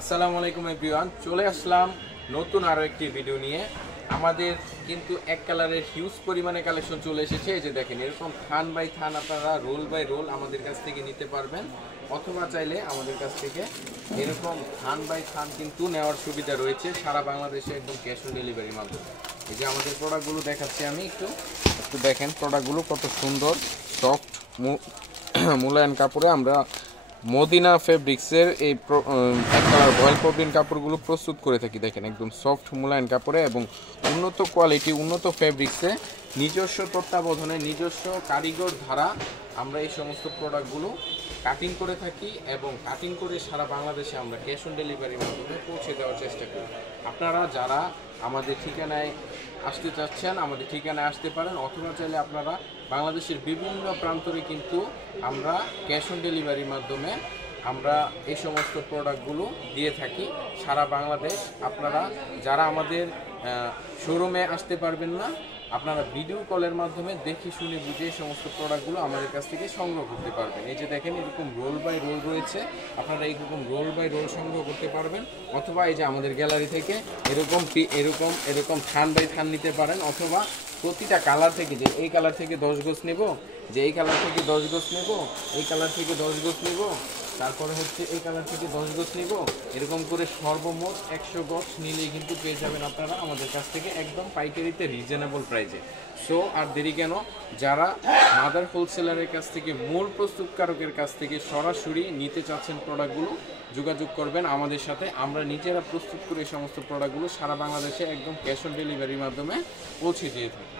আসসালামু আলাইকুম এভরিওয়ান, চলে আসলাম নতুন আরো একটি ভিডিও নিয়ে। আমাদের কিন্তু এক কালারের হিউজ পরিমাণে কালেকশন চলে এসেছে। এই যে দেখেন, এরকম থান বাই থান আপনারা রোল বাই রোল আমাদের কাছ থেকে নিতে পারবেন, অথবা চাইলে আমাদের কাছ থেকে এরকম থান বাই থান কিন্তু নেওয়ার সুবিধা রয়েছে সারা বাংলাদেশে, একদম ক্যাশ অন ডেলিভারির মাধ্যমে। এই যে আমাদের প্রোডাক্টগুলো দেখাচ্ছি আমি, একটু একটু দেখেন প্রোডাক্টগুলো কত সুন্দর সফট মূল্যায়ন কাপড়ে আমরা মদিনা ফেব্রিক্সের এই এক কালার ভয়েল প্রবলিন কাপড়গুলো প্রস্তুত করে থাকি। দেখেন একদম সফট মূল্যায়ন কাপড়ে এবং উন্নত কোয়ালিটি, উন্নত ফেব্রিক্সে নিজস্ব তত্ত্বাবধানে নিজস্ব কারিগর দ্বারা আমরা এই সমস্ত প্রোডাক্টগুলো কাটিং করে থাকি এবং কাটিং করে সারা বাংলাদেশে আমরা ক্যাশ অন ডেলিভারির মাধ্যমে পৌঁছে দেওয়ার চেষ্টা করি। আপনারা যারা আমাদের ঠিকানায় আসতে চাচ্ছেন আমাদের ঠিকানায় আসতে পারেন, অথবা চাইলে আপনারা বাংলাদেশের বিভিন্ন প্রান্তরে কিন্তু আমরা ক্যাশ অন ডেলিভারির মাধ্যমে আমরা এই সমস্ত প্রোডাক্টগুলো দিয়ে থাকি সারা বাংলাদেশ। আপনারা যারা আমাদের শোরুমে আসতে পারবেন না, আপনারা ভিডিও কলের মাধ্যমে দেখে শুনে বুঝে এই সমস্ত প্রোডাক্টগুলো আমাদের কাছ থেকে সংগ্রহ করতে পারবেন। এই যে দেখেন, এরকম রোল বাই রোল রয়েছে, আপনারা এইরকম রোল বাই রোল সংগ্রহ করতে পারবেন, অথবা এই যে আমাদের গ্যালারি থেকে এরকম এরকম থান বাই থান নিতে পারেন, অথবা প্রতিটা কালার থেকে, যে এই কালার থেকে 10 গজ নেব, যে এই কালার থেকে 10 গজ নেব, এই কালার থেকে 10 গজ নেব, তারপরে হচ্ছে এই কালার থেকে 10 গজ নেব, এরকম করে সর্বমোট 100 গজ নিলেই কিন্তু পেয়ে যাবেন আপনারা আমাদের কাছ থেকে একদম পাইকারিতে রিজনেবল প্রাইসে। সো আর দেরি কেন, যারা মাদার হোলসেলারের কাছ থেকে, মূল প্রস্তুতকারকের কাছ থেকে সরাসরি নিতে চাচ্ছেন প্রোডাক্টগুলো, যোগাযোগ করবেন আমাদের সাথে। আমরা নিজেরা প্রস্তুত করে এই সমস্ত প্রোডাক্টগুলো সারা বাংলাদেশে একদম ক্যাশ অন ডেলিভারির মাধ্যমে পৌঁছে দিয়ে থাকি।